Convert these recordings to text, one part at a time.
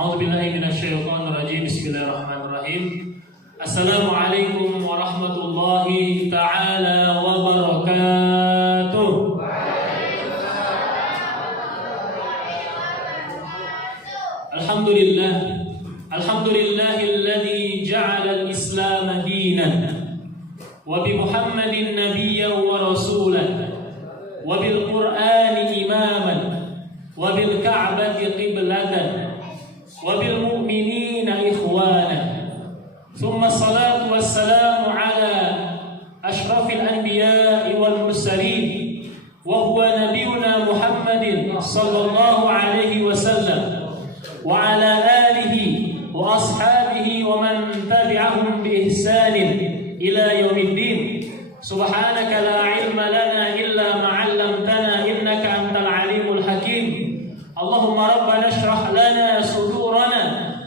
A'udzubillahi minasyaitonirrajim. Bismillahirrahmanirrahim. Assalamualaikum warahmatullahi taala wabarakatuh. Alhamdulillah. Alhamdulillahilladzi ja'ala al-Islam dinan wa bi Muhammadin nabiyyan wa rasulan wa bil Qur'ani imaman wa bil Ka'bati qiblatan wa bil mu'minina ikhwana. Thumma salatu wassalamu ala ashrafil anbiya'i wal mursalin wa huwa nabiyuna Muhammadin sallallahu alaihi wasallam wa ala alihi wa ashabihi wa man tabi'ahum bi ihsanin ila yaumiddin. Subhanaka la ilma lana illa ma 'allamtana innaka antal alimul hakim. Allahumma rabbana shrah lana sudurana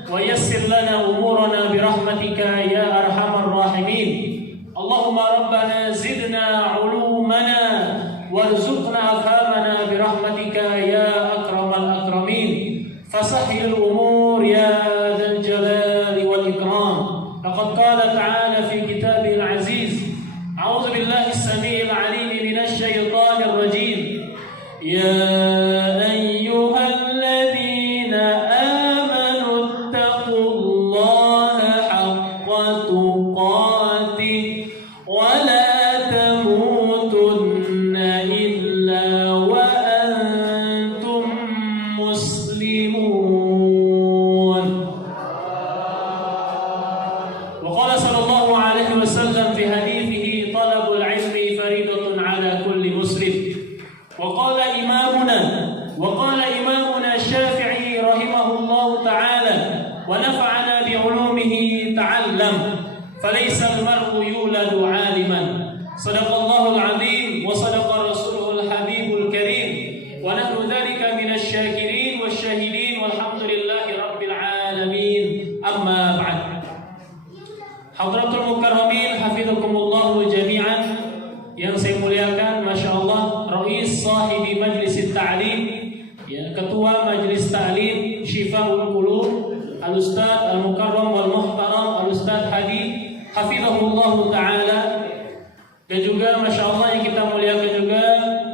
wa yassir lana umurana bi rahmatika ya arhamar rahimin. Allahumma rabbana zidna 'ulumana warzuqna afhamana bi rahmatika ya akramal akramin. Fasahhil umur ya dzal jalali wal ikram. Laqad qala ta'ala fi kitabil aziz. A'udzu billahi as-sami'il 'alim minasy syaithanir rajim. Ya ayyuhalladzina amanu taqullaha haqqa tuqatih wa la tamutunna illa wa antum muslimun. Wa qala sallallahu alaihi wasallam fi hadithihi talabul ilmi faridatun ala kulli muslim. وقال إمامنا الشافعي رحمه الله تعالى ونفعنا بعلومه تعلم فليس المرء يولد عالما. صدق الله العظيم وصدق رسوله الحبيب الكريم ونحن ذلك من الشاكرين والشاهدين والحمد لله رب العالمين. أما بعد. Hadratul mukarramin hafizakumullahu jami'an, yang saya muliakan, Masya Allah, Rais Sahibi Majlis Ta'lim, ya, Ketua Majlis Ta'lim Syifaul Qulub, Al-Ustaz Al-Mukarram wal Muhtaram Al-Ustaz Hadi hafizahullahu ta'ala. Dan juga Masya Allah yang kita muliakan juga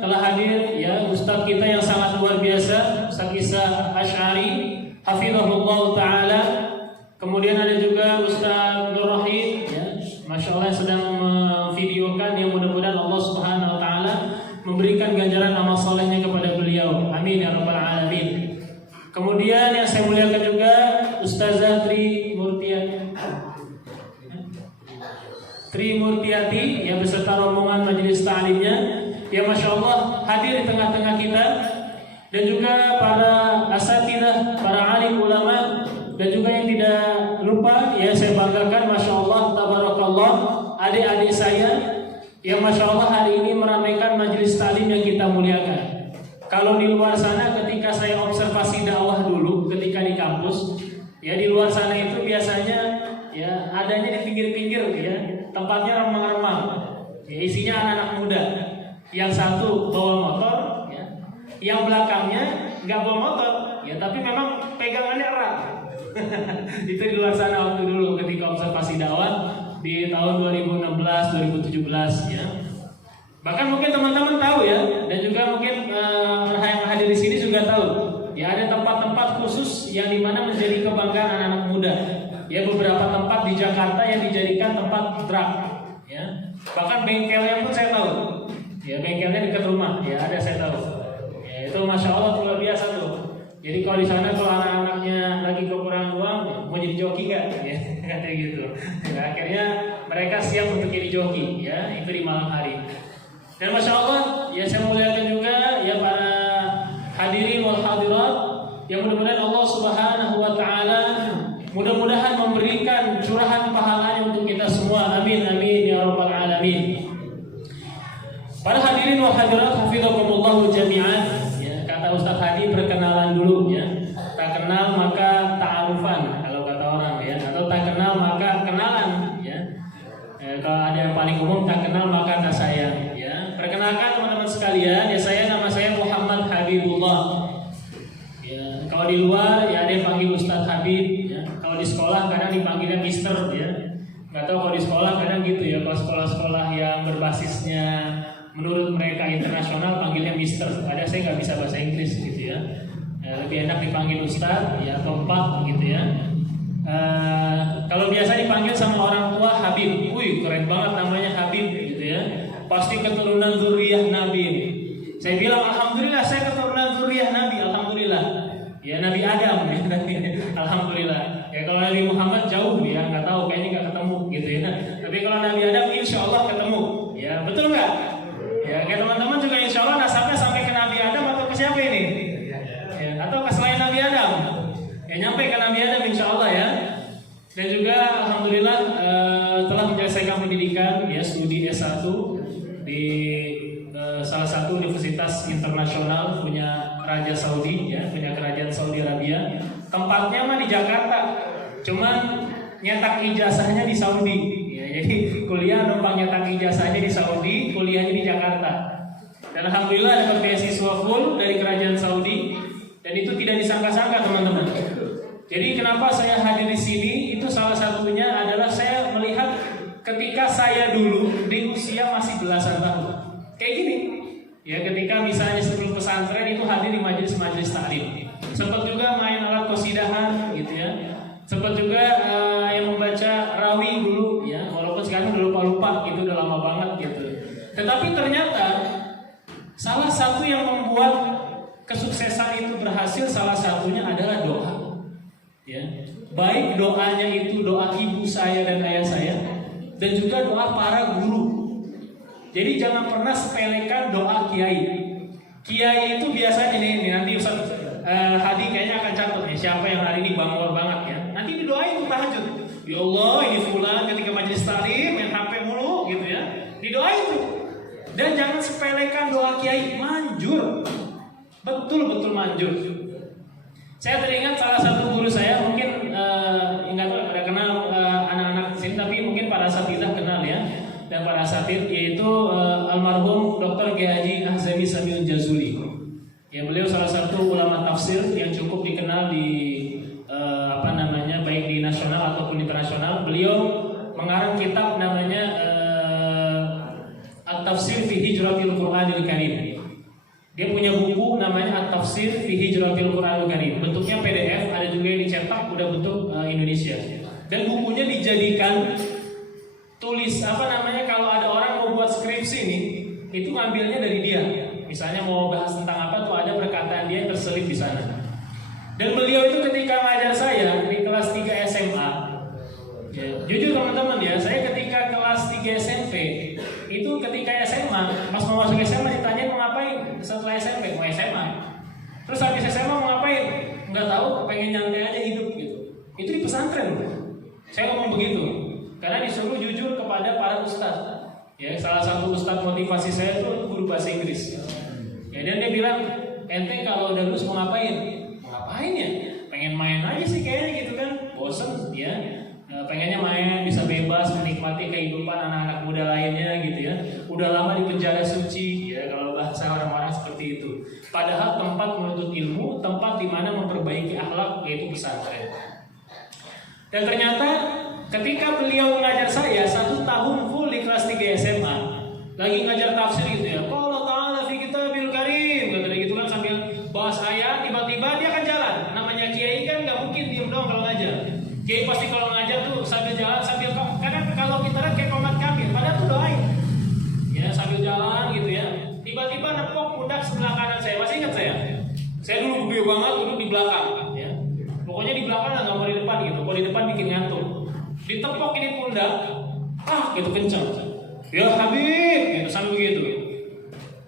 telah hadir, ya, Ustaz kita yang sangat luar biasa, Ustaz Isa Asy'ari hafizahullahu ta'ala. Kemudian ada juga Ustaz Nur Rahim, ya, Masya Allah, yang sedang memvideokan, yang mudah-mudahan Allah Subhanahu wa ta'ala memberikan ganjaran amal solehnya kepada beliau. Amin ya rabbal alamin. Kemudian yang saya muliakan juga Ustazah Tri Murtiati, yang beserta rombongan majelis ta'limnya, yang Masya Allah hadir di tengah-tengah kita. Dan juga para asatidzah, para alim ulama, dan juga yang tidak lupa, ya, saya banggakan, Masya Allah, tabarakallah, adik-adik saya yang Masya Allah hari ini meramaikan majelis ta'lim yang kita muliakan. Kalau di luar sana, ketika saya observasi dakwah dulu ketika di kampus, ya, di luar sana itu biasanya, ya, adanya di pinggir-pinggir, ya, tempatnya remang-remang, ya, isinya anak-anak muda. Yang satu bawa motor, ya, yang belakangnya nggak bawa motor, ya, tapi memang pegangannya erat. Itu di luar sana waktu dulu ketika observasi dakwah di tahun 2016-2017, ya. Bahkan mungkin teman-teman tahu, ya, dan juga mungkin yang hadir di sini juga tahu, ya, ada tempat-tempat khusus yang dimana menjadi kebanggaan anak-anak muda. Ya, beberapa tempat di Jakarta yang dijadikan tempat drag, ya. Bahkan bengkelnya pun saya tahu, ya, bengkelnya dekat rumah, ya, ada, saya tahu. Ya, itu Masya Allah luar biasa tuh. Jadi kalau di sana, kalau anak-anaknya lagi kekurangan uang, mau jadi joki nggak? Ya, kayak gitu. Ya, akhirnya mereka siap untuk jadi joki, ya, itu di malam hari. Dan Masya Allah, ya, saya muliakan juga, ya, para hadirin wal hadirat, yang mudah-mudahan Allah Subhanahu wa ta'ala mudah-mudahan memberikan curahan pahalanya untuk kita semua. Amin amin ya rabbal alamin. Para hadirin wal hadirat hafizakumullahu jami'an. Kata Ustaz Hadi, perkenalan dulu, ya. Tak kenal maka ta'arufan, kalau kata orang, ya. Atau tak kenal maka kenalan, ya. Kalau ada yang paling umum, tak kenal maka tak sayang, ya. Perkenalkan teman-teman sekalian, ya, nama saya Muhammad Habibullah. Ya, Kalau di luar ya ada yang panggil Ustadz Habib ya. Kalau di sekolah kadang dipanggilnya Mister ya. Nggak tahu kalau di sekolah kadang gitu ya. Kalau sekolah-sekolah yang berbasisnya menurut mereka internasional panggilnya Mister. Ada saya nggak bisa bahasa Inggris gitu ya. Lebih enak dipanggil Ustadz ya atau Pak gitu ya. Kalau biasa dipanggil sama orang tua Habib. Wih keren banget namanya Habib gitu ya. Pasti keturunan zuriyah Nabi ini. Saya bilang alhamdulillah saya keturunan zuriyah Nabi, alhamdulillah. Ya Nabi Adam, ya, alhamdulillah. Ya kalau Nabi Muhammad jauh ya, nggak tahu kayaknya nggak ketemu gitu ya. Tapi kalau Nabi Adam insya Allah ketemu. Ya betul nggak? Ya kayak teman-teman juga insya Allah nasabnya sampai ke Nabi Adam atau ke siapa ini? Ya, atau ke selain Nabi Adam? Ya nyampe ke Nabi Adam insya Allah ya. Dan juga alhamdulillah telah menyelesaikan pendidikan ya studi S1 di salah satu universitas internasional punya Raja Saudi ya, punya kerajaan Saudi Arabia. Tempatnya mah di Jakarta, cuman nyetak ijazahnya di Saudi. Ya, jadi kuliah numpang nyetak ijazahnya di Saudi, kuliahnya di Jakarta. Dan alhamdulillah dapat beasiswa full dari kerajaan Saudi dan itu tidak disangka-sangka teman-teman. Jadi kenapa saya hadir di sini? Itu salah satunya adalah saya melihat ketika saya dulu di usia masih belasan tahun. Kayak gini, ya ketika misalnya sebelum pesantren itu hadir di majelis-majelis taklim, sempat juga main alat qasidahan gitu ya, sempat juga yang membaca rawi dulu ya, walaupun sekarang udah lupa-lupa gitu, udah lama banget gitu. Tetapi ternyata salah satu yang membuat kesuksesan itu berhasil salah satunya adalah doa, ya. Baik doanya itu doa ibu saya dan ayah saya, dan juga doa para guru. Jadi jangan pernah sepelekan doa kiai. Kiai itu biasanya nih nanti Ustaz Hadi kayaknya akan catat nih siapa yang hari ini bangor banget ya. Nanti didoain tahajud. Ya Allah ini fulan ketika majelis taklim main HP mulu gitu ya. Didoain tuh. Dan jangan sepelekan doa kiai, manjur. Betul-betul manjur. Saya teringat salah satu guru saya mungkin nggak tahu ada kenal anak-anak sini tapi mungkin para asatidzah kenal ya. Dan para asatidz yaitu almarhum Dr. Haji Ahzami Samiun Jazuli. Ya beliau salah satu ulama tafsir yang cukup dikenal di baik di nasional ataupun internasional. Beliau mengarang kitab namanya At-Tafsir fi Hijratil Qur'anil Karim. Dia punya buku namanya At-Tafsir fi Hijratil Qur'anil Karim. Bentuknya PDF, ada juga yang dicetak udah bentuk Indonesia. Dan bukunya dijadikan tulis kalau ada orang mau buat skripsi nih, itu ngambilnya dari dia. Misalnya mau bahas tentang apa tuh ada perkataan dia yang terselip di sana. Dan beliau itu ketika ngajar saya di kelas 3 SMA, ya, jujur teman-teman ya, saya ketika kelas 3 SMP itu ketika SMA, pas mau masuk SMA ditanya mau ngapain setelah SMP, mau SMA. Terus habis SMA mau ngapain? Nggak tahu, pengen nyantai aja hidup gitu. Itu di pesantren. Saya ngomong begitu. Karena disuruh jujur kepada para ustadz. Ya, salah satu ustadz motivasi saya itu guru bahasa Inggris. Ya, dan dia bilang, ente kalau udah lulus mau ngapain? Mau ngapain ya? Pengen main aja sih kayaknya gitu kan. Bosen ya. Pengennya main, bisa bebas menikmati kehidupan anak-anak muda lainnya gitu ya. Udah lama di penjara suci ya kalau bahasa orang-orang seperti itu. Padahal tempat menuntut ilmu, tempat di mana memperbaiki akhlak yaitu pesantren. Dan ternyata ketika beliau mengajar saya 1 tahun full di kelas 3 SMA, lagi ngajar tafsir gitu ya. Qala ta'ala fi kitabil karim, kata gitu kan sambil bahas ayat, tiba-tiba dia akan jalan. Namanya kiai kan nggak mungkin diem doang kalau ngajar. Kiai pasti kalau ngajar tuh sambil jalan, sambil kadang kalau kita lihat kayak komat kambing, padahal tuh doain. Ya sambil jalan gitu ya. Tiba-tiba nepok pundak sebelah kanan saya, masih ingat saya? Saya dulu gede banget duduk di belakang ya. Pokoknya di belakang nggak mau di depan gitu. Kalau di depan bikin ngantuk. Ditepok ini pundak, gitu kencang. Ya Habib, gitu sambil begitu.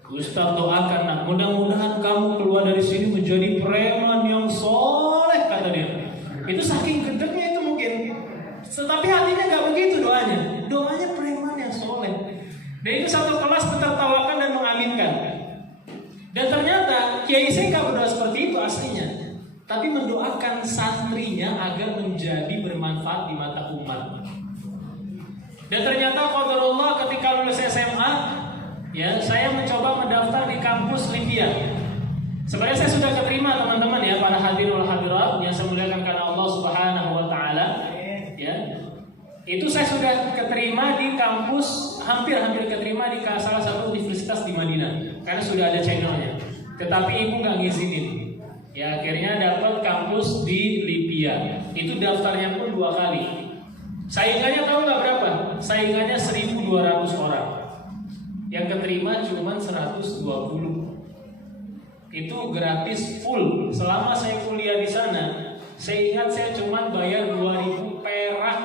Ustaz doakan nak, mudah-mudahan kamu keluar dari sini menjadi preman yang soleh, kata dia. Itu saking gedeknya itu mungkin. Tetapi hatinya nggak begitu doanya. Doanya preman yang soleh. Dan itu satu kelas menertawakan dan mengaminkan. Dan ternyata kiai saya nggak berdoa seperti itu aslinya, tapi mendoakan santrinya agar menjadi bermanfaat di mata umat. Dan ternyata qadarullah ketika lulus SMA, ya saya mencoba mendaftar di kampus Libya. Sebenarnya saya sudah keterima teman-teman ya, para hadirin wal hadirat yang saya muliakan karena Allah Subhanahu wa taala ya. Itu saya sudah keterima di kampus, hampir keterima di salah satu universitas di Madinah karena sudah ada channelnya. Tetapi ibu nggak ngizinin. Ya akhirnya dapat kampus di Libya. Itu daftarnya pun 2 kali. Saingannya tahu nggak berapa? Saingannya 1.200 orang. Yang keterima cuma 120. Itu gratis full. Selama saya kuliah di sana, saya ingat saya cuma bayar 2.000 perak.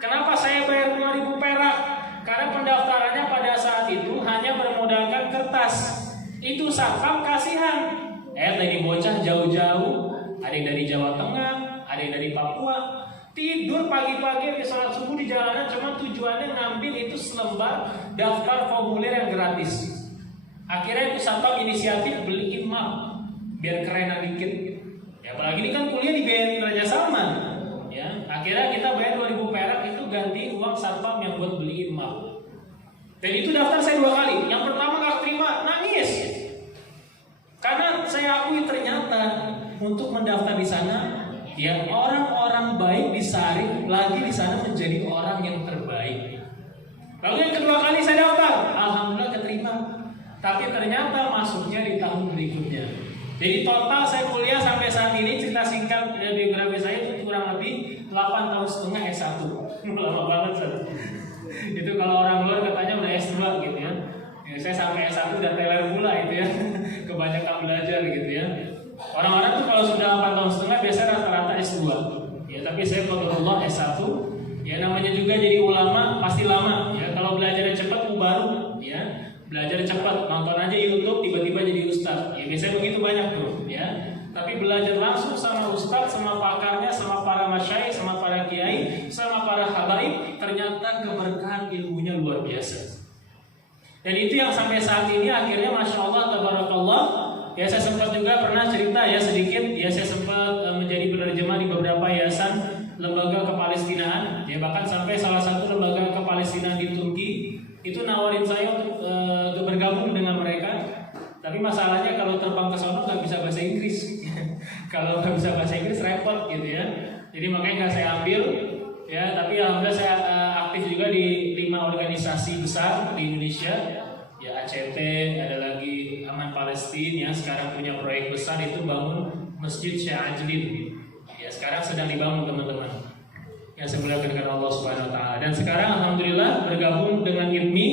Kenapa saya bayar 2.000 perak? Karena pendaftarannya pada saat itu hanya bermodalkan kertas. Itu satpam kasihan. Tadi bocah jauh-jauh, ada yang dari Jawa Tengah, ada yang dari Papua. Tidur pagi-pagi di sholat subuh di jalanan, cuma tujuannya ngambil itu selembar daftar formulir yang gratis. Akhirnya itu satpam inisiatif beliin map biar kerenan dikit. Ya apalagi ini kan kuliah di BN Raja Salman. Ya, akhirnya kita bayar 2.000 perak itu ganti uang satpam yang buat beliin map. Dan itu daftar saya 2 kali. Yang pertama nggak terima, nangis. Karena saya akui ternyata untuk mendaftar di sana, ya orang-orang baik disaring lagi di sana menjadi orang yang terbaik. Lalu yang kedua kali saya daftar, alhamdulillah keterima. Tapi ternyata masuknya di tahun berikutnya. Jadi total saya kuliah sampai saat ini, cerita singkat biografi saya itu kurang lebih 8,5 tahun S1. Lama banget kan? Itu kalau orang luar katanya udah S2 gitu ya. Saya sampai S1 udah teler pula itu ya. Kebanyakan belajar gitu ya. Orang-orang tuh kalau sudah 8,5 tahun biasanya rata-rata S2. Ya tapi saya qadarullah S1. Ya namanya juga jadi ulama pasti lama ya. Kalau belajarnya cepat baru ya. Belajar cepat, nonton aja YouTube tiba-tiba jadi ustaz. Ya biasanya begitu banyak tuh, ya. Tapi belajar langsung sama ustaz, sama pakarnya, sama para masyayikh, sama para kiai, sama para habaib, ternyata keberkahan ilmunya luar biasa. Dan itu yang sampai saat ini akhirnya masya Allah tabarakallah. Ya saya sempat juga pernah cerita ya sedikit. Ya saya sempat menjadi penerjemah di beberapa yayasan lembaga kepalestinaan. Ya bahkan sampai salah satu lembaga kepalestinaan di Turki itu nawarin saya untuk bergabung dengan mereka. Tapi masalahnya kalau terbang ke sana nggak bisa bahasa Inggris. Kalau nggak bisa bahasa Inggris repot gitu ya. Jadi makanya nggak saya ambil. Ya, tapi alhamdulillah saya aktif juga di 5 organisasi besar di Indonesia. Ya ACT, ada lagi Aman Palestina ya. Sekarang punya proyek besar itu bangun Masjid Syekh Ajlin. Ya sekarang sedang dibangun teman-teman. Yang saya muliakan dengan Allah Subhanahu wa taala. Dan sekarang alhamdulillah bergabung dengan ILMI,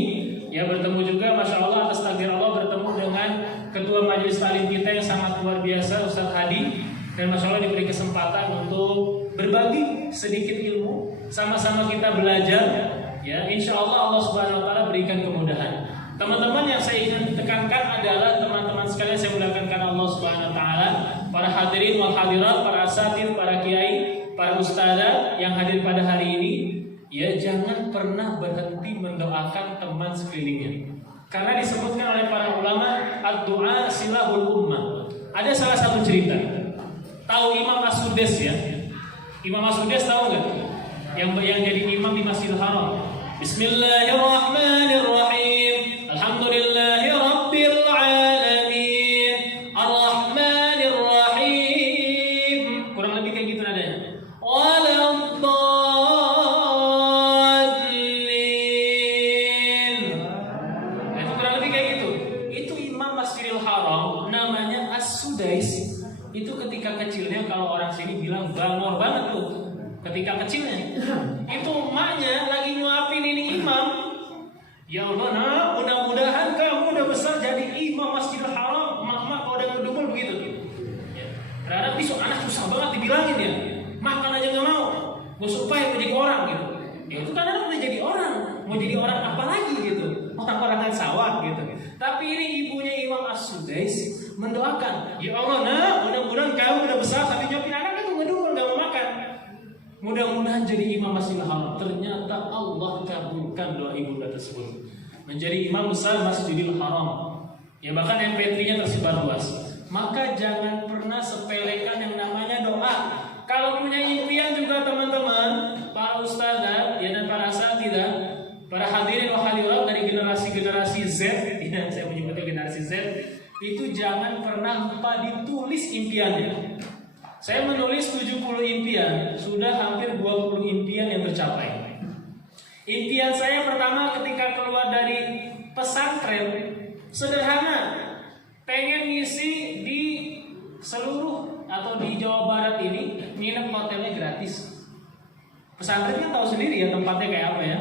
ya bertemu juga masya Allah atas takdir Allah bertemu dengan ketua majelis taklim kita yang sangat luar biasa Ustadz Hadi, dan masya Allah diberi kesempatan untuk berbagi sedikit ilmu, sama-sama kita belajar. Ya insya Allah Allah Subhanahu wa taala berikan kemudahan. Teman-teman yang saya ingin tekankan adalah teman-teman sekalian saya muliakan karena Allah Subhanahu wa taala, para hadirin wal hadirat, para asatidz, para kiai, para ustadzah yang hadir pada hari ini, ya jangan pernah berhenti mendoakan teman sekelilingnya. Karena disebutkan oleh para ulama, ad-du'a silahul ummah. Ada salah satu cerita. Tahu Imam As-Sudais ya? Imam As-Sudais tahu nggak? Yang jadi imam di Masjidil Haram. Bismillahirrahmanirrahim. Alhamdulillahi rabbil alamin. Ar-Rahmanir Rahim. Kurang lebih kayak gitu nadanya. Nah, itu kurang lebih kayak gitu. Itu Imam Masjidil Haram namanya As-Sudais. Itu ketika kecilnya kalau orang sini bilang bangor banget tuh. Ketika kecilnya itu emaknya lagi nyuapin ini imam. Ya Allah, nah mudah-mudahan kamu udah besar jadi imam Masjidil Haram. Mak kalau udah ngedumel begitu. Ya. Terhadap besok anak susah banget dibilangin ya. Makan aja nggak mau. Gue supaya mau jadi orang gitu. Ya itu kan anak udah jadi orang. Mau jadi orang apa lagi gitu? Orang-orangan sawah gitu. Tapi ini ibunya Imam As-Sudais mendoakan, ya Allah, nah mudah-mudahan kamu udah besar tapi nyopin anak itu ngedumel nggak mau makan. Mudah-mudahan jadi imam Masjidil Haram. Ternyata Allah kabulkan doa ibunda tersebut. Menjadi imam besar Masjidil Haram. Ya bahkan MP3-nya tersebar luas. Maka jangan pernah sepelekan yang namanya doa. Kalau punya impian juga teman-teman, para ustadzah ya dan para asatidzah, para hadirin wa hadirat dari generasi-generasi Z, ya, saya menyebutnya generasi Z. itu jangan pernah lupa ditulis impiannya. Saya menulis 70 impian, sudah hampir 20 impian yang tercapai. Impian saya pertama ketika keluar dari pesantren sederhana, pengen ngisi di seluruh atau di Jawa Barat ini nginep hotelnya gratis. Pesantrennya tahu sendiri ya tempatnya kayak apa ya,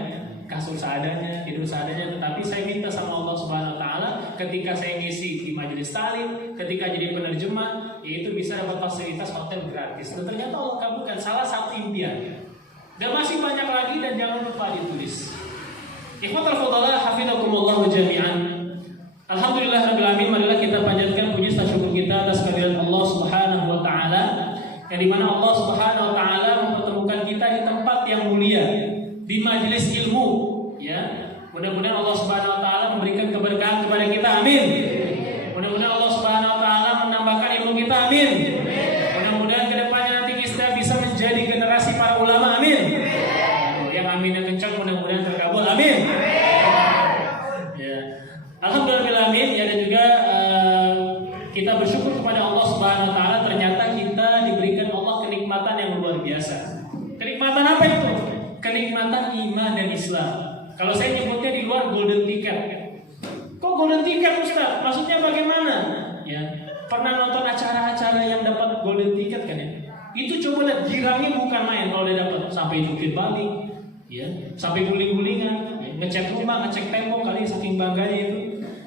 kasur seadanya, tidur seadanya. Tetapi saya minta sama Allah Subhanahu Wa Taala ketika saya ngisi di majelis talim, ketika jadi penerjemah, yaitu bisa dapat fasilitas hotel gratis. Dan ternyata Allah kabulkan salah satu impian. Dan masih banyak lagi dan jangan lupa ditulis. Ikhwatul fadhalah hafizakumullah jami'an. Alhamdulillahirabbil alamin. Marilah kita panjatkan puji syukur kita atas kehadirat Allah Subhanahu Wa Taala, yang dimana Allah Subhanahu Wa Taala mempertemukan kita di tempat yang mulia, di majelis ilmu, ya. Mudah-mudahan Allah Subhanahu Wa Taala memberikan keberkahan kepada kita, amin. Mudah-mudahan Allah Subhanahu Wa Taala menambahkan ilmu kita, amin. Mudah-mudahan kedepannya nanti kita bisa menjadi generasi para ulama, amin. Yang aminnya kencang, mudah-mudahan terkabul, amin. Ya. Alhamdulillah, amin. Ya, dan juga kita bersyukur kepada Allah Subhanahu Wa Taala, ternyata kita diberikan Allah kenikmatan yang luar biasa. Kenikmatan apa itu? Kenikmatan iman dan Islam. Kalau saya nyebutnya di luar golden ticket. Kok golden ticket, Ustaz? Maksudnya bagaimana? Ya, pernah nonton acara-acara yang dapat golden ticket kan ya? Itu coba lihat, girangnya bukan main kalau dia dapat, sampai jungkir balik, ya, sampai guling-gulingan, ya, ngecek rumah, ngecek tembok kali saking bangganya itu.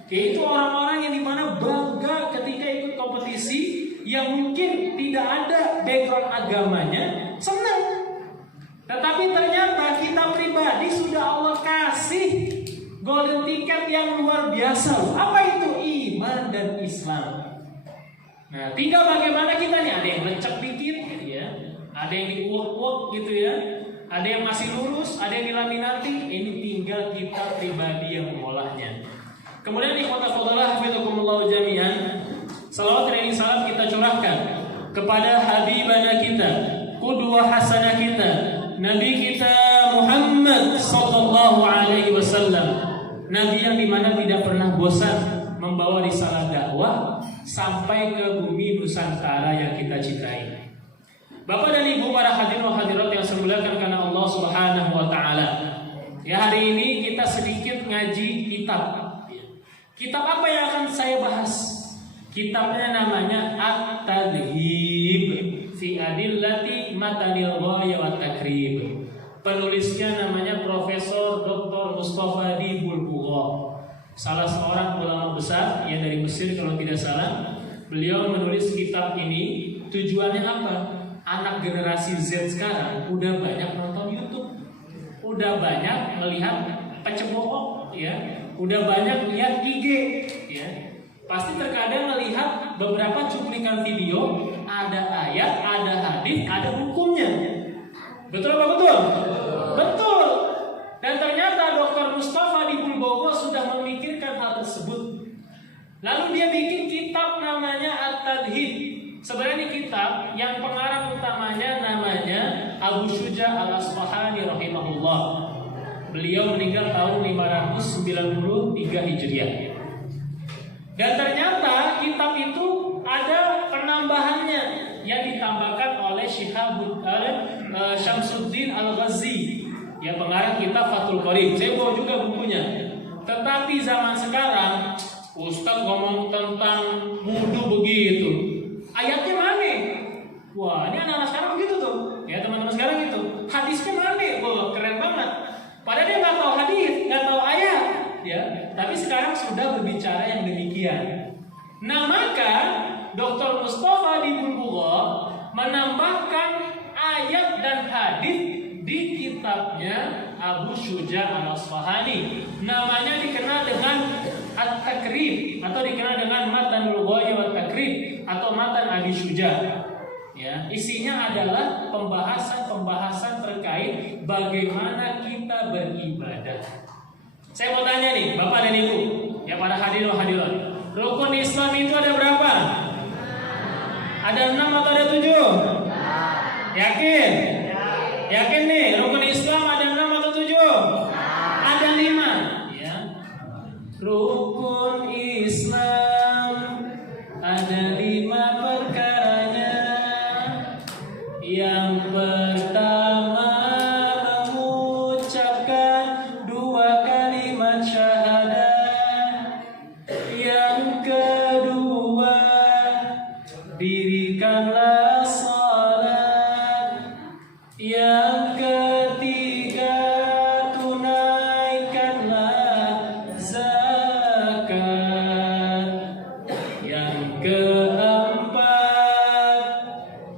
Ya, itu orang-orang yang dimana bangga ketika ikut kompetisi yang mungkin tidak ada background agamanya, senang. Tetapi ternyata kita pribadi sudah Allah kasih golden ticket yang luar biasa. Apa itu? Iman dan Islam. Nah, tinggal bagaimana kita nih, ada yang lecek dikit ya, ada yang diuak-uak gitu ya, ada yang masih lurus, ada yang dilaminati. Ini tinggal kita pribadi yang mengolahnya. Kemudian ikhwatul fadhalah hafizakumullah jami'an, salawat dan salam kita curahkan kepada habibana kita, qudwah hasanah kita, Nabi kita Muhammad sallallahu alaihi wasallam. Nabi yang dimana tidak pernah bosan membawa risalah dakwah sampai ke bumi Nusantara yang kita cintai. Bapak dan Ibu para hadirin dan hadirat yang saya muliakan karena Allah Subhanahu Wa Taala. Ya, hari ini kita sedikit ngaji kitab. Kitab apa yang akan saya bahas? Kitabnya namanya At-Tadhib fi Adillati Matanil Ghaya wa Takrib. Penulisnya namanya Profesor Dr. Mustafa di Bulbugha, salah seorang ulama besar yang dari Mesir kalau tidak salah. Beliau menulis kitab ini tujuannya apa? Anak generasi Z sekarang udah banyak nonton YouTube, udah banyak melihat pecebook, ya, udah banyak lihat IG, ya. Pasti terkadang melihat beberapa cuplikan video, ada ayat, ada hadis, ada hukumnya. Betul apa betul? Betul. Dan ternyata Dr. Mustafa di Bulbugha sudah memikirkan hal tersebut. Lalu dia bikin kitab namanya At-Tadhib. Sebenarnya kitab yang pengarang utamanya namanya Abu Syuja al-Asfahani rahimahullah. Beliau meninggal tahun 593 Hijriah. Dan ternyata kitab itu ada penambahannya yang ditambahkan oleh Syamsuddin Al-Ghazi, yang pengarang kitab Fathul Qorib. Saya bawa juga bukunya. Tetapi zaman sekarang Ustaz ngomong tentang wudu begitu, ayatnya mana? Wah, ini anak-anak sekarang begitu tuh. Ya, teman-teman sekarang gitu. Hadisnya mana? Wah, keren banget. Padahal dia nggak tahu hadis, nggak tahu ayat, ya. Tapi sekarang sudah berbicara yang demikian. Nah, maka Dr. Mustafa di Bulbugha menambahkan ayat dan hadis di kitabnya Abu Syuja al-Asfahani. Namanya dikenal dengan At-Takrib atau dikenal dengan Matanul Ghaya wa Takrib atau Matan Abi Syuja. Ya, isinya adalah pembahasan terkait bagaimana kita beribadah. Saya mau tanya nih, Bapak dan Ibu, ya para hadirin hadirat, rukun Islam itu ada berapa? Ada 6 atau ada 7? Yakin? Yakin nih, rukun Islam ada 6 atau 7? Ada 5. Ya. Rukun Islam Yang pertama mengucapkan dua kalimat syahadat. Yang kedua dirikanlah salat. Yang ketiga tunaikanlah zakat. Yang keempat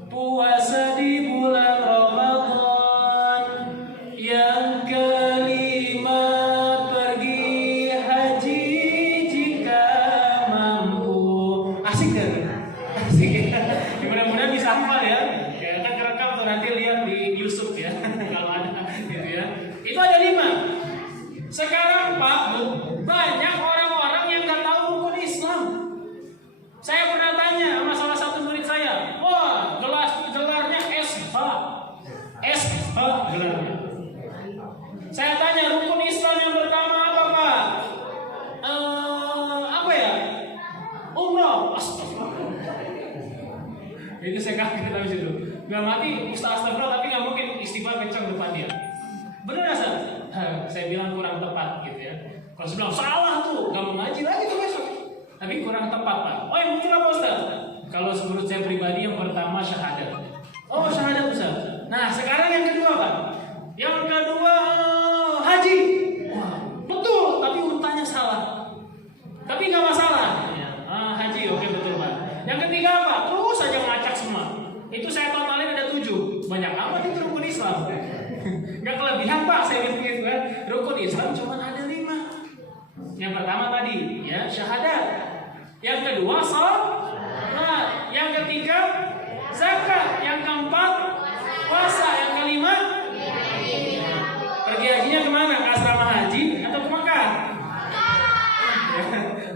puasa di bulan Ramadan. Yang kelima pergi haji jika mampu. Asik kan? Asik ya. Mudah-mudahan bisa hafal ya. Ya kan kerekam tuh, nanti lihat di YouTube ya kalau ada gitu ya. Itu ada 5. Sekarang Pak Bu, banyak orang-orang yang nggak tahu rukun Islam. Saya pernah tanya sama salah satu murid saya, wah gelarnya SH gelarnya. Saya tanya rukun Islam yang pertama apa Pak? Apa ya? Umrah. Astagfirullah. Itu saya kaget habis itu. Gak mati astagfirullah, tapi nggak mungkin istighfar kencang depan dia. Bener nggak Sar? Saya bilang kurang tepat gitu ya. Kalau saya bilang salah tuh, nggak mau ngaji lagi tuh besok. Tapi kurang tepat Pak. Oh yang betul apa Ustaz? Kalau menurut saya pribadi yang pertama syahadat. Oh syahadat Ustaz. Nah sekarang yang kedua Pak. Yang kedua haji. Wah, betul, tapi urutannya salah. Tapi nggak masalah. Haji oke betul Pak. Yang ketiga apa? Terus saja ngacak semua. Itu saya totalin ada 7. Banyak amat itu rukun Islam. Gak kelebihan Pak, saya pikir kan. Rukun Islam cuma ada 5. Yang pertama tadi ya syahadat. Yang kedua salat. Yang ketiga zakat. Yang keempat puasa. Yang kelima pergi hajinya kemana? Ke asrama haji atau ke Mekah?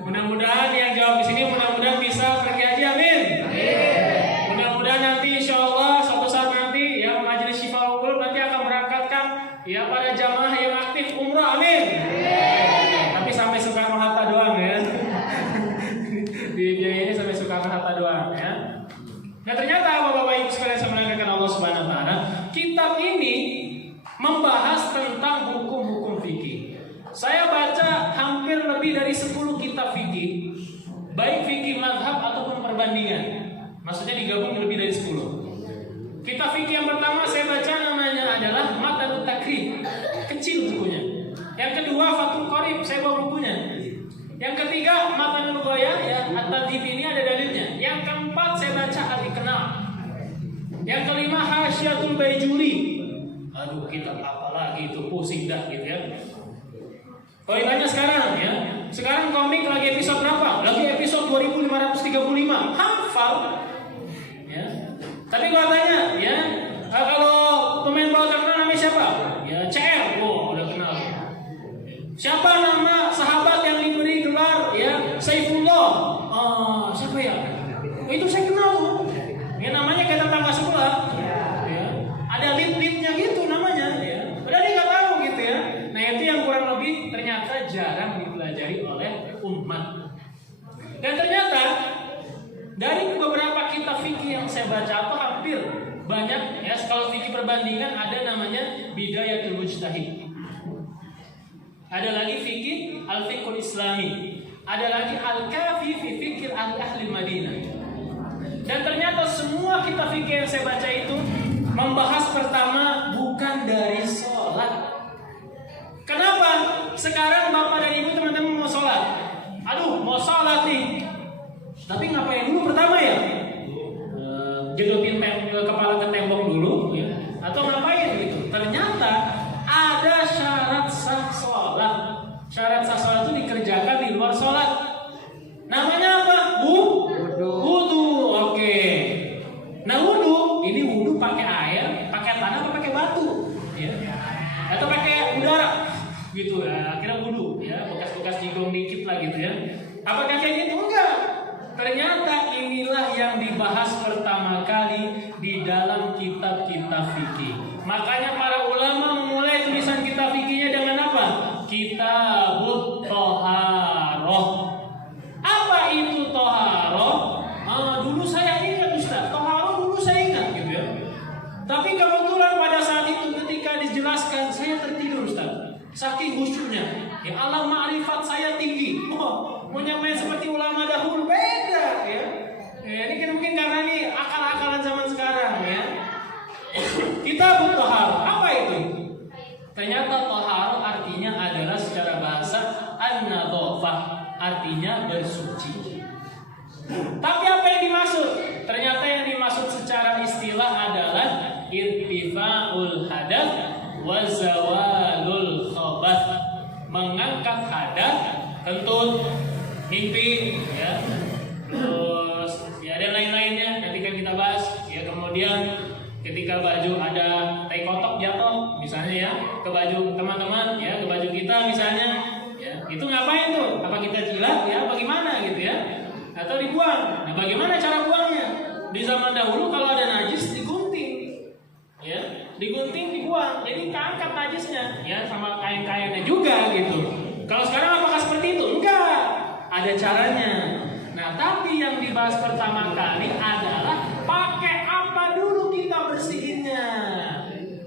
Mudah-mudahan yang jawab di sini mudah-mudahan bisa pergi haji, amin. Mudah-mudahan nanti insya Allah suatu saat nanti ya majelis Syifaul nanti akan berangkatkan ya para jamaah yang aktif umrah, amin. Tapi sampai Soekarno-Hatta doang ya. Di biaya ini sampai Soekarno-Hatta doang ya. Nah ternyata Bapak-Bapak Ibu sekalian saya muliakan Allah Subhanahu wa taala, kitab ini membahas tentang hukum-hukum fikih. Saya baca hampir lebih dari 10 kitab fikih, baik fikih mazhab ataupun perbandingan. Maksudnya digabung lebih dari 10. Kitab fikih yang pertama saya baca namanya adalah Matanut Takrib, kecil bukunya. Yang kedua Fathul Qorib, saya bawa bukunya. Yang ketiga Matanul Ghayah, ya At-Tadhib ini ada dalilnya. Yang keempat saya baca Al-Iqna. Yang kelima Hasyiatul Baijuri. Aduh kitab apa lagi itu, pusing dah gitu ya. Kalau ditanya sekarang ya, sekarang komik lagi episode berapa? Lagi episode 2535. Hafal. Ya. Tapi kalau tanya ya, kalau pemain bola terkenal namanya siapa? Ya CR. Oh, udah kenal. Siapa nama sahabat yang diberi gelar ya Saifullah? Siapa ya? Oh, itu saya kenal tuh. Ya namanya kayak tetangga sebelah. Ya. Ada lip-lipnya gitu namanya ya. Udah dia nggak tahu gitu ya. Nah itu yang kurang lebih ternyata jarang dipelajari oleh umat. Dan ternyata dari beberapa kitab fikih yang saya baca atau hampir banyak ya, kalau fikih perbandingan ada namanya Bidayatul Mujtahid. Ada lagi fikih Al-Fiqhul Islami. Ada lagi Al-Kafi fi Fikih Ahli Madinah. Dan ternyata semua kitab fikih yang saya baca itu membahas pertama bukan dari sholat. Kenapa? Sekarang bapak dan ibu teman-teman mau sholat. Aduh mau sholat nih. Tapi ngapain dulu pertama ya? Jedotin kepala ke tembok dulu ya? Atau ngapain gitu? Ternyata ada syarat sah sholat. Syarat sah sholat itu dikerjakan di luar sholat. Namanya apa? Wudu. Oke. Nah wudu, ini wudu pakai air, pakai tanah, atau pakai batu, ya? Atau pakai udara, gitu ya. Akhirnya wudu, ya. Bekas-bekas jigong dikit lah gitu ya. Apakah kayak gitu? Enggak. Ternyata inilah yang dibahas pertama kali di dalam kitab-kitab fikih. Makanya para ulama memulai tulisan kitab fikihnya dengan apa? Kitabut Thaharah. Apa itu Thaharah? Dulu saya ingat Ustaz, Thaharah dulu saya ingat gitu ya. Tapi kebetulan pada saat itu ketika dijelaskan saya tertidur Ustaz. Saking khusyuknya. Ya Allah ma'rifat saya tinggi. Menyamai seperti ulama dahulu beda ya. Ini kan mungkin karena ini akal-akalan zaman sekarang ya. Kitabut Thahar, apa itu? Ternyata Thahar artinya adalah secara bahasa an-nadhafah, artinya bersuci. Tapi apa yang dimaksud? Ternyata yang dimaksud secara istilah adalah irtifa'ul hadath wa zawalul khabath. Mengangkat hadath, kentut, mimpi ya. Terus ya dan lain-lainnya nanti kan kita bahas ya. Kemudian ketika baju ada tai kotok jatuh misalnya ya ke baju teman-teman ya, ke baju kita misalnya ya, itu ngapain tuh? Apa kita jilat ya bagaimana gitu ya, atau dibuang? Nah bagaimana cara buangnya? Di zaman dahulu kalau ada najis digunting ya, digunting dibuang, jadi keangkat najisnya ya sama kain-kainnya juga gitu. Kalau sekarang apakah seperti itu? Enggak, ada caranya. Nah tapi yang dibahas pertama kali adalah pakai apa dulu kita bersihinnya.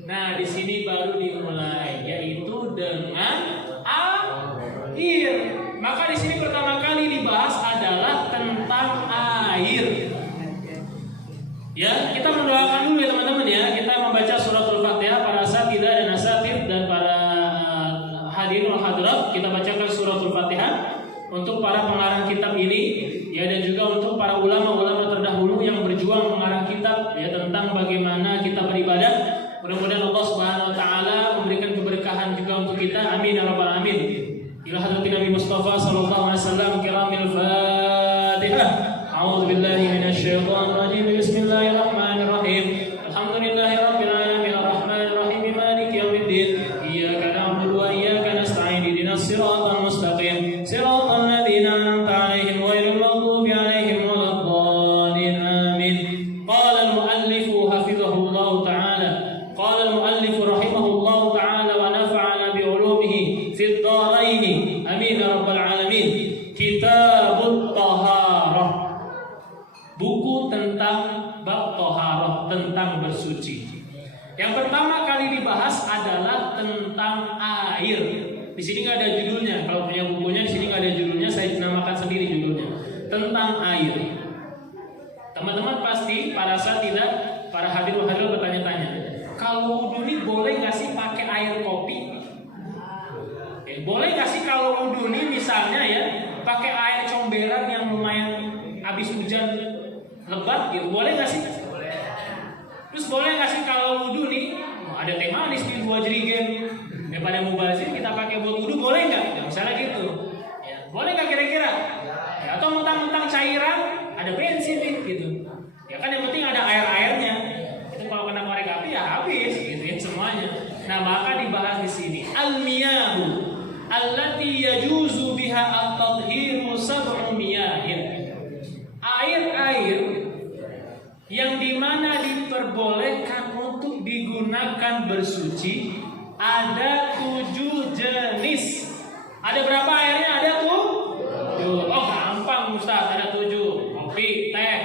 Nah di sini baru dimulai, yaitu dengan air. Maka di sini pertama kali dibahas adalah tentang air. Ya, kita mendoakan dulu ya teman-teman ya. Kita membaca suratul Fatihah para asatidzah dan asatidz dan para hadirin wal hadirat. Kita bacakan suratul Fatihah untuk para pengarang kitab ini ya, dan juga untuk para ulama-ulama terdahulu yang berjuang mengarang kitab ya tentang bagaimana kita beribadah. Mudah-mudahan Allah Subhanahu wa taala memberikan keberkahan juga untuk kita. Amin ya rabbal alamin. Ila hadratin Nabi Mustafa sallallahu alaihi wasallam kiramil Fatihah. A'udzu billahi minasy syaithanir rajim. Bismillahirrahmanirrahim. Alhamdulillahirabbil alamin arrahmanir rahim maliki yaumiddin. Iyyaka na'budu wa iyyaka nasta'in. Ihdinas siratal mustaqim. Siratal ladzina an'amta 'alaihim ghairil maghdubi 'alaihim waladdallin. Amin. Qala al-mu'allif hafizahullah ta'ala. Qala al-mu'allif rahimahullah ta'ala wa nafa'ana bi 'ulumihi fid dharain. Amin ya rabbal alamin. Kitabut Thaharah. Buku tentang bab toharoh, tentang bersuci. Yang pertama kali dibahas adalah tentang air. Di sini nggak ada judulnya. Kalau punya bukunya di sini nggak ada judulnya. Saya namakan sendiri judulnya tentang air. Teman-teman pasti pada saat tidak para hadirin bertanya-tanya, kalau wudhu ini boleh nggak sih pakai air kopi? Boleh nggak sih kalau wudhu ini misalnya ya pakai air comberan yang lumayan habis hujan lebat gitu, boleh nggak sih? Boleh. Terus boleh nggak sih kalau wudhu nih ada teh manis di 2 jerigen daripada mubazir kita pakai buat wudhu, boleh nggak? Ya, misalnya gitu. Ya, boleh nggak kira-kira? Ya, atau mentang-mentang cairan ada bensin nih gitu. Ya kan yang penting ada air-airnya. Itu kalau kena korek api ya habis gitu ya semuanya. Nah maka dibahas di sini al-miyahu allati yajuzu biha at-tathhiru sab'u miyahin. Air-air yang dimana diperbolehkan untuk digunakan bersuci ada 7 jenis. Ada berapa airnya? Ada tuh? Oh gampang Ustaz, ada 7. Kopi, teh.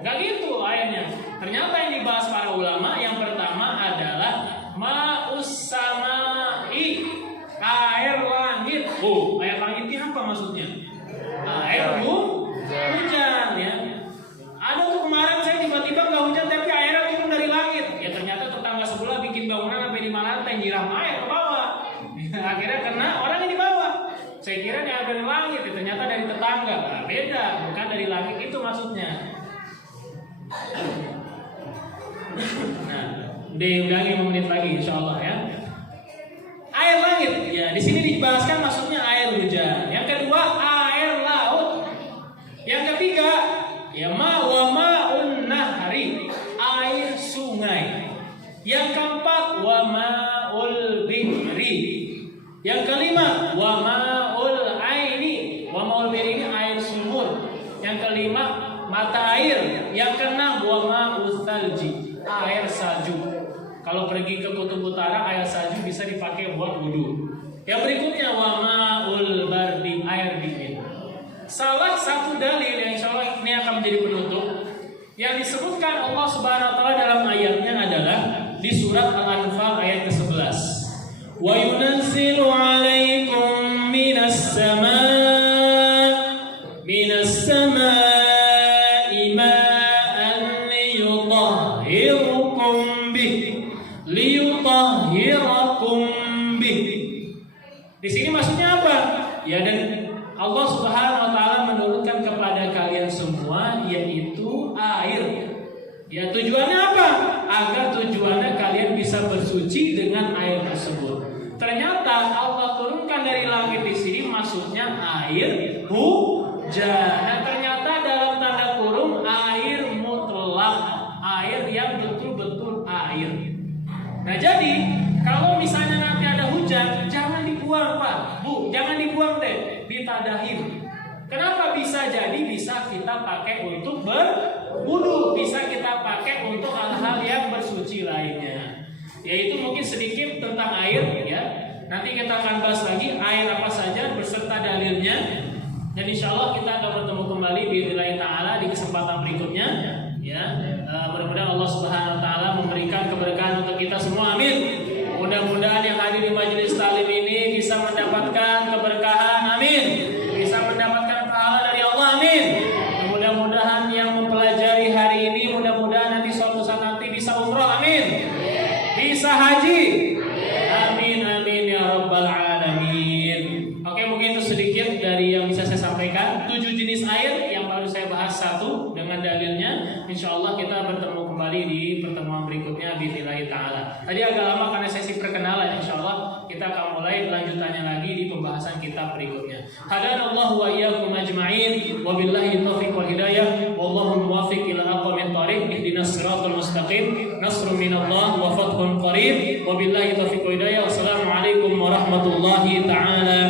Enggak gitu airnya. Ternyata yang dibahas para ulama yang pertama adalah ma'us samai, air langit. Oh, air langit ini apa maksudnya? Air hujan ya. Ada tuh kemarin saya tiba-tiba nggak hujan tapi airnya turun dari langit. Ya ternyata tetangga sebelah bikin bangunan sampai 5 lantai nyiram air ke bawah. Akhirnya kena orang yang di bawah. Saya kira yang dari langit, ya, ternyata dari tetangga. Nah, beda, bukan dari langit itu maksudnya. Nah, diulangi 5 menit lagi insyaallah ya. Air langit, ya di sini dibahaskan maksudnya air hujan. Yang kedua air laut. Yang ketiga ya ma'un nahri, air sungai. Yang keempat wa ma'ul bihri. Yang kelima wa ma'ul aini. Wa ma'ul bihri ini air sumur. Yang kelima mata air. Yang keenam wa ma'us salji, air salju. Kalau pergi ke kutub utara air salju bisa dipakai buat wudu. Yang berikutnya wa ma'ul bardi, air dingin. Salah satu dalil yang insyaallah ini akan menjadi penutup yang disebutkan Allah Subhanahu wa taala dalam ayatnya adalah yunazzilu 'alaikum minas samaa'i ma'an liyutahhirakum bih. Di sini maksudnya apa? Ya, dan Allah Subhanahu wa taala menurunkan kepada kalian semua yaitu air. Ya, tujuannya apa? Agar tujuannya kalian bisa bersuci dengan air tersebut. Ternyata Allah turunkan dari langit di sini maksudnya air hujan. Dan ternyata dalam tanda kurung air mutlak, air yang betul-betul air. Nah, jadi kalau misalnya nanti ada hujan, jangan dibuang, Pak. Bu, jangan dibuang deh, ditadahin. Kenapa? Bisa jadi bisa kita pakai untuk berwudu, bisa kita pakai untuk hal-hal yang bersuci lainnya. Yaitu mungkin sedikit tentang air, ya. Nanti kita akan bahas lagi air apa saja beserta dalilnya. Dan insya Allah kita akan bertemu kembali biidznillah ta'ala di kesempatan berikutnya. Ya, mudah-mudahan Allah Subhanahu wa taala memberikan keberkahan untuk kita semua. Amin. Mudah-mudahan yang hadir di majelis taklim ini bisa mendapatkan keberkahan. Amin. Bisa mendapatkan pahala dari Allah. Amin. Dan mudah-mudahan yang mempelajari hari ini mudah-mudahan nanti suatu saat nanti bisa umroh. Amin. Bisa haji. Amin amin ya rabbal alamin. Oke, mungkin itu sedikit dari yang bisa saya sampaikan. 7 jenis air yang baru saya bahas satu dengan dalilnya. Insyaallah kita bertemu kembali di pertemuan berikutnya biidznillah ta'ala. Tadi agak lama karena sesi perkenalan. Insyaallah kita akan mulai lanjutannya lagi di pembahasan kitab berikutnya. Hadanallahu wa iyyakum ajma'in wa billahi taufiq wal hidayah wallahu muwaffiq ila aqwamit thoriq ihdinas siratal mustaqim nasrun minallah wa fathun qarib wa billahi taufiq wal hidayah. Wassalamu alaikum warahmatullahi taala